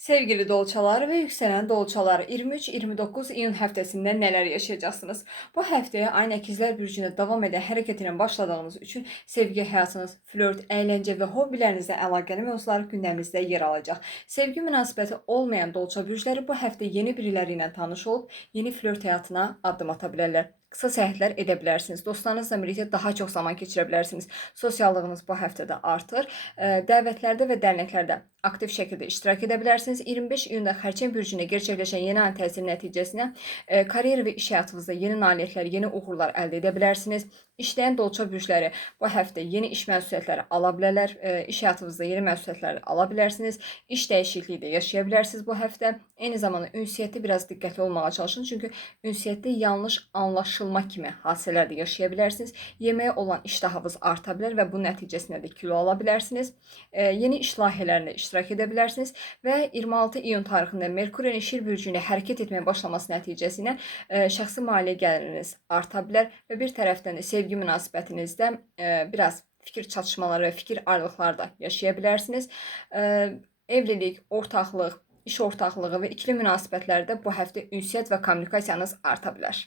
Sevgili dolçalar ve yükselen dolçalar 23-29 iyun həftəsində nələr yaşayacaqsınız? Bu həftəyə ayın əkizlər bürcündə davam edən hərəkətinə başladığınız üçün sevgi həyatınız, flört, əyləncə və hobbilərinizlə əlaqəli mövzular gündəminizdə yer alacaq. Sevgi münasibəti olmayan dolça bürcləri bu həftə yeni biriləri ilə tanış olub, yeni flört həyatına addım ata bilərlər. Qısa səyahətlər edə bilərsiniz. Dostlarınızla birlikdə daha çox zaman keçirə bilərsiniz. Sosiallığınız bu həftədə artır. Dəvətlərdə və dərnəklərdə aktiv şəkildə iştirak edə bilərsiniz. 25 iyunda Xərçəng bürcündə gerçəkləşən yeni ayın təsiri nəticəsində karyer və iş həyatınızda yeni nailiyyətlər, yeni uğurlar əldə edə bilərsiniz. İşləyən dolça bürcləri bu həftə yeni iş məsuliyyətləri ala bilərlər. İş həyatınızda yeni məsuliyyətləri ala bilərsiniz. İş dəyişikliyi də yaşaya bilərsiniz bu həftə. Eyni zamanda ünsiyyətdə biraz diqqətli olmağa çalışın. Çünki ünsiyyətdə yanlış anlaşılma kimi hadisələr də yaşaya bilərsiniz. Yeməyə olan iştahınız arta bilər və bunun nəticəsində də kilo ala bilərsiniz. Yeni iş layihələrində iştirak edə bilərsiniz və 26 iyun tarixində Merkuriyənin Şir bürcündə hərəkət etməyə başlaması nəticəsində şəxsi maliyyə gəliriniz arta bilər və bir tərəfdən də sevgi münasibətinizdə biraz fikir çatışmaları və fikir ayrılıqları da yaşaya bilərsiniz. Evlilik, ortaqlıq, iş ortaqlığı və ikili münasibətlərdə bu həftə ünsiyyət və kommunikasiyanız arta bilər.